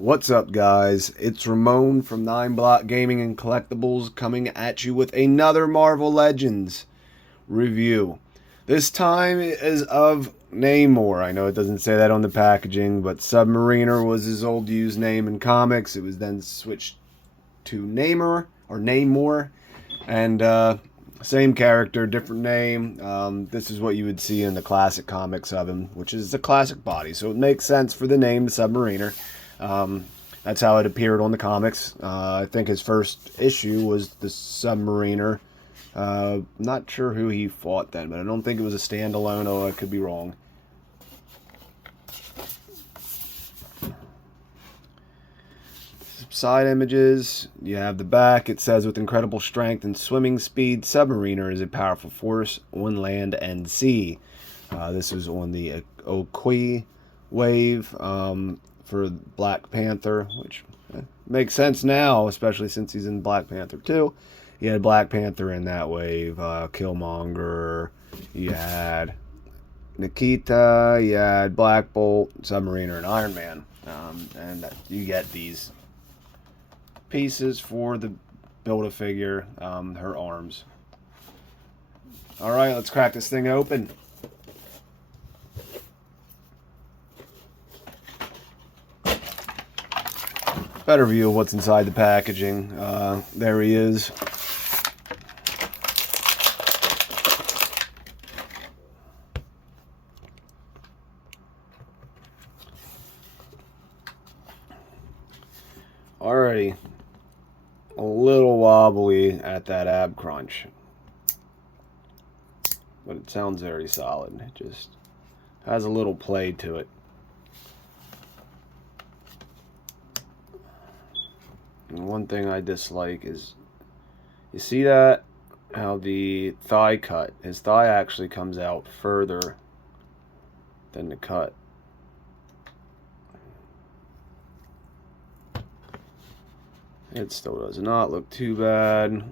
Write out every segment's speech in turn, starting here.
What's up, guys? It's Ramon from NyneBlockGaming&Collectibles coming at you with another Marvel Legends review. This time is of Namor. I know it doesn't say that on the packaging, but Submariner was his old used name in comics. It was then switched to Namor, and same character, different name. This is what you would see in the classic comics of him, which is the classic body, so it makes sense for the name, the Submariner. That's how it appeared on the comics. I think his first issue was the Submariner. Not sure who he fought then, but I don't think it was a standalone. Oh, I could be wrong. Side images, you have the back. It says, with incredible strength and swimming speed, Submariner is a powerful force on land and sea. This was on the Okoye wave for Black Panther, which makes sense now, especially since he's in Black Panther 2. You had Black Panther in that wave, Killmonger, you had Nikita, you had Black Bolt, Submariner, and Iron Man. And you get these pieces for the Build-A-Figure, her arms. Alright, let's crack this thing open. Better view of what's inside the packaging. There he is. Alrighty. A little wobbly at that ab crunch, but it sounds very solid. It just has a little play to it. And one thing I dislike is, you see that? How the thigh cut, his thigh actually comes out further than the cut. It still does not look too bad.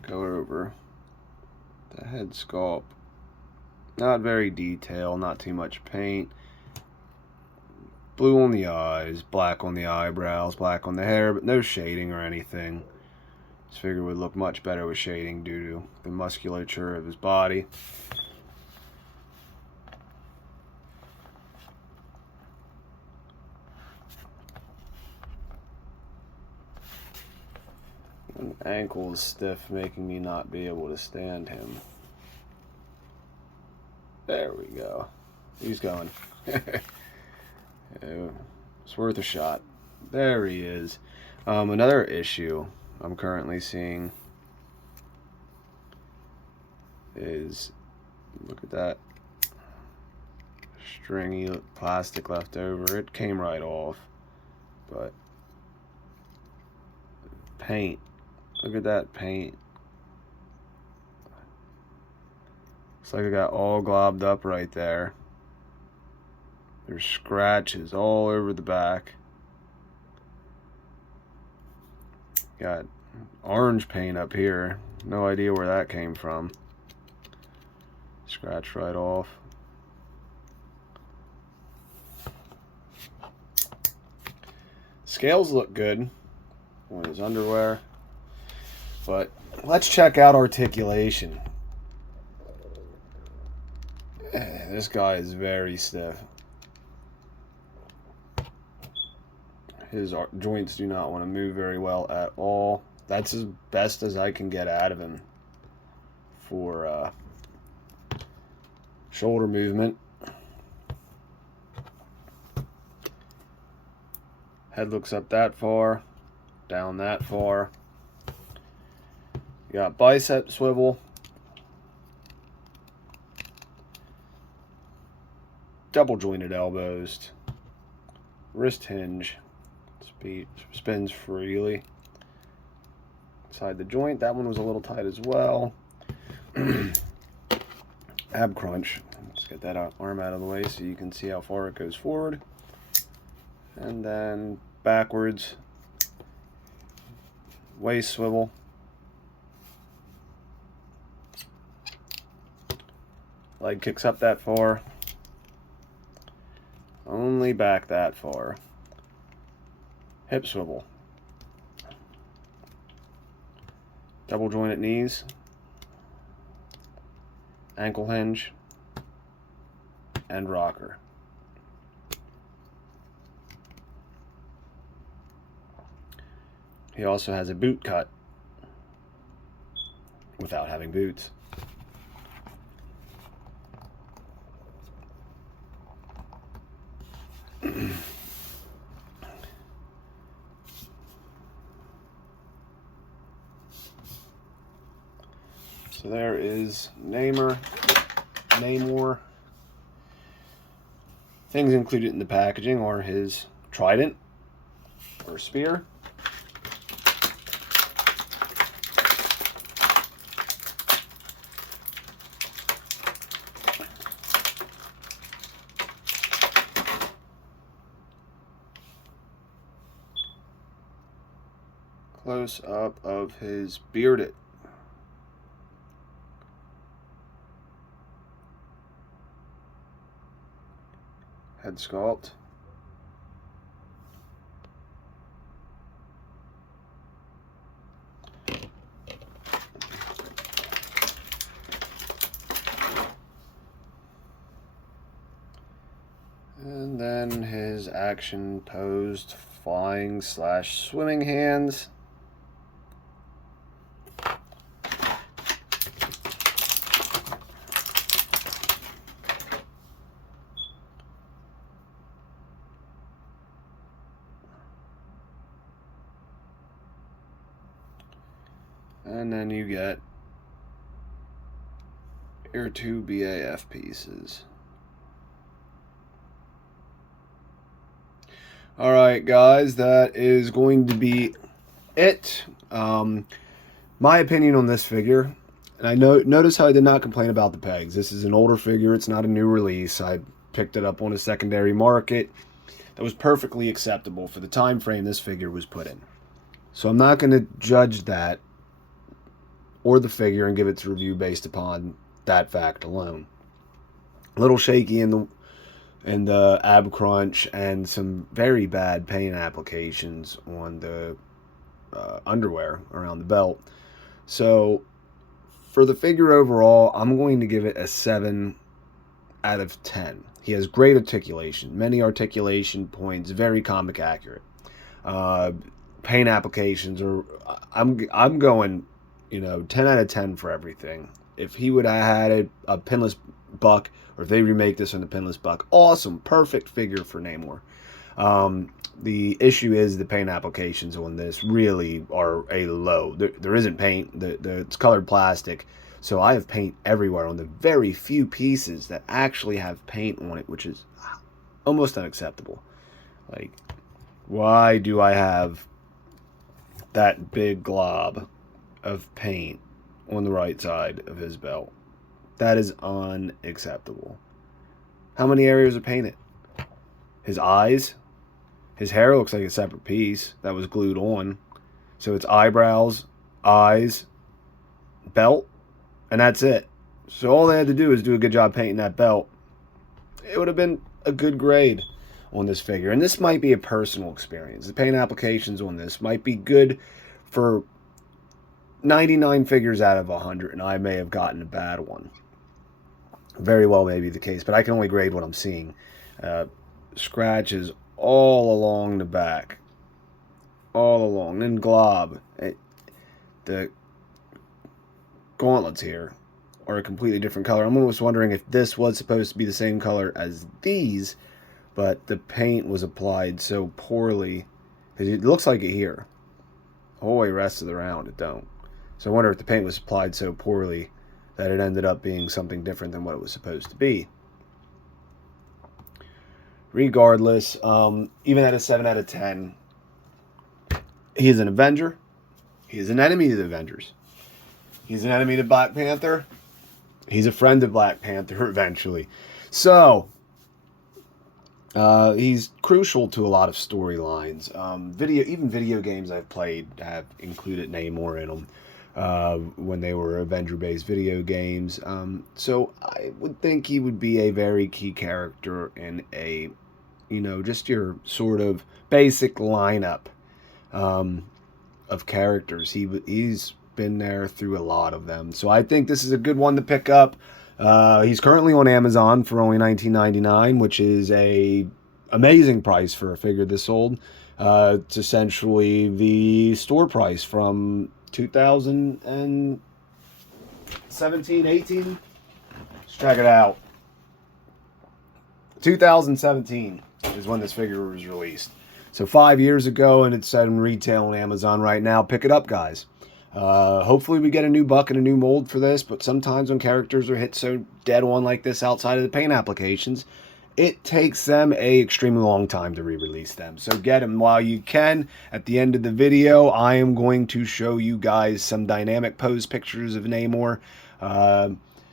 Go over the head sculpt. Not very detailed, not too much paint. Blue on the eyes, black on the eyebrows, black on the hair, but no shading or anything. This figure would look much better with shading due to the musculature of his body. An ankle is stiff, making me not be able to stand him. There we go. He's going. It's worth a shot. There he is. Another issue I'm currently seeing is, look at that stringy plastic left over. It came right off, but paint. Look at that paint. Looks like it got all globbed up right there. There's scratches all over the back. Got orange paint up here. No idea where that came from. Scratched right off. Scales look good on his underwear. But let's check out articulation. This guy is very stiff. His joints do not want to move very well at all. That's as best as I can get out of him for shoulder movement. Head looks up that far, down that far. You got bicep swivel, double jointed elbows, wrist hinge, spins freely. Inside the joint, that one was a little tight as well. Ab crunch. Let's get that arm out of the way so you can see how far it goes forward. And then backwards, waist swivel. Leg kicks up that far. Only back that far. Hip swivel. Double jointed knees. Ankle hinge. And rocker. He also has a boot cut without having boots. So there is Namor. Things included in the packaging are his trident or spear. Close up of his bearded head sculpt. And then his action posed flying / swimming hands. And then you get your 2 BAF pieces. Alright guys, that is going to be it. My opinion on this figure, and I notice how I did not complain about the pegs. This is an older figure, it's not a new release. I picked it up on a secondary market that was perfectly acceptable for the time frame this figure was put in. So I'm not going to judge that or the figure and give its review based upon that fact alone. A little shaky in the ab crunch and some very bad paint applications on the underwear around the belt. So for the figure overall, I'm going to give it a 7 out of 10. He has great articulation, many articulation points, very comic accurate. Paint applications are, I'm going, 10 out of 10 for everything. If he would have had a pinless buck, or if they remake this on the pinless buck, awesome, perfect figure for Namor. The issue is the paint applications on this really are a low. There isn't paint. It's colored plastic. So I have paint everywhere on the very few pieces that actually have paint on it, which is almost unacceptable. Like, why do I have that big glob of paint on the right side of his belt? That is unacceptable. How many areas are painted? His eyes? His hair looks like a separate piece that was glued on. So it's eyebrows, eyes, belt, and that's it. So all they had to do is do a good job painting that belt. It would have been a good grade on this figure. And this might be a personal experience. The paint applications on this might be good for 99 figures out of 100, and I may have gotten a bad one. Very well may be the case, but I can only grade what I'm seeing. Scratches all along the back. All along. Then glob. The gauntlets here are a completely different color. I'm almost wondering if this was supposed to be the same color as these, but the paint was applied so poorly. It looks like it here. The whole way rest of the round, it don't. So I wonder if the paint was applied so poorly that it ended up being something different than what it was supposed to be. Regardless, even at a 7 out of 10, he is an Avenger. He is an enemy to the Avengers. He's an enemy to Black Panther. He's a friend of Black Panther eventually. So, he's crucial to a lot of storylines. Even video games I've played have included Namor in them when they were Avenger-based video games. So I would think he would be a very key character in a you know, just your sort of basic lineup of characters. He's been there through a lot of them. So I think this is a good one to pick up. He's currently on Amazon for only $19.99, which is a amazing price for a figure this old. It's essentially the store price from 2017, 18. Let's check it out. 2017 is when this figure was released. So 5 years ago, and it's on retail on Amazon right now. Pick it up, guys. Hopefully we get a new buck and a new mold for this, but sometimes when characters are hit so dead on like this outside of the paint applications, it takes them a extremely long time to re-release them. So get them while you can. At the end of the video, I am going to show you guys some dynamic pose pictures of Namor.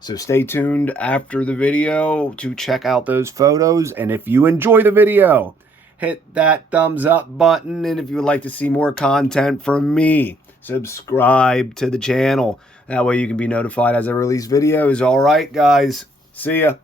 So stay tuned after the video to check out those photos. And if you enjoy the video, hit that thumbs up button. And if you would like to see more content from me, subscribe to the channel. That way you can be notified as I release videos. All right, guys. See ya.